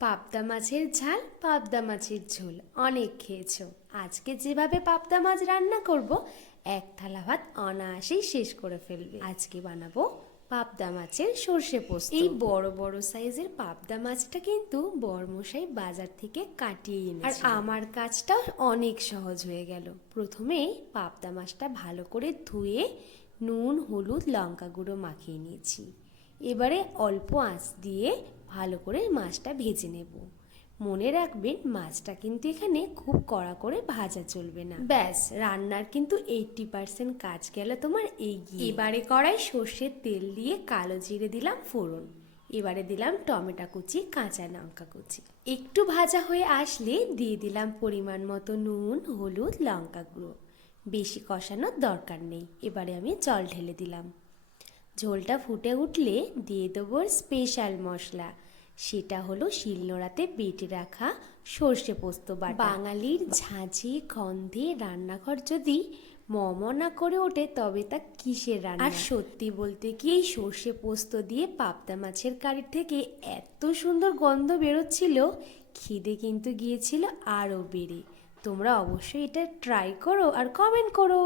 পাবদা মাছের ঝাল, পাবদা মাছের ঝোল অনেক খেয়েছ। আজকে যেভাবে পাবদা মাছ রান্না করব, এক থালা ভাত অনায়াসেই শেষ করে ফেলবে। আজকে বানাবো পাবদা মাছের সর্ষে পোস্ত। এই বড় বড় সাইজের পাবদা মাছটা কিন্তু বড়মশাই বাজার থেকে কাটিয়ে এনে আর আমার কাজটা অনেক সহজ হয়ে গেল। প্রথমেই পাবদা মাছটা ভালো করে ধুয়ে নুন, হলুদ, লঙ্কা গুঁড়ো মাখিয়ে নিয়েছি। এবারে অল্প আঁচ দিয়ে ভালো করে মাছটা ভেজে নেব। মনে রাখবেন, মাছটা কিন্তু এখানে খুব কড়া করে ভাজা চলবে না। ব্যাস, রান্নার কিন্তু এইটটি পার্সেন্ট কাজ গেল তোমার এগিয়ে। এবারে কড়াই সর্ষের তেল দিয়ে কালো জিরে দিলাম ফোড়ন। এবারে দিলাম টমেটো কুচি, কাঁচা লঙ্কা কুচি। একটু ভাজা হয়ে আসলে দিয়ে দিলাম পরিমাণ মতো নুন, হলুদ, লঙ্কা গুঁড়ো। বেশি কষানোর দরকার নেই। এবারে আমি জল ঢেলে দিলাম। ঝোলটা ফুটে উঠলে দিয়ে দেবো স্পেশাল মশলা। সেটা হলো শিলনোড়াতে বেটে রাখা সর্ষে পোস্ত বাটা। বাঙালির ঝাঁঝি, গন্ধে রান্নাঘর যদি মম না করে ওঠে, তবে তা কিসের রান্না? আর সত্যি বলতে কি, এই সর্ষে পোস্ত দিয়ে পাবদা মাছের কারির থেকে এত সুন্দর গন্ধ বেরোচ্ছিল, খিদে কিন্তু গিয়েছিল আরও বেড়ে। তোমরা অবশ্যই এটা ট্রাই করো আর কমেন্ট করো।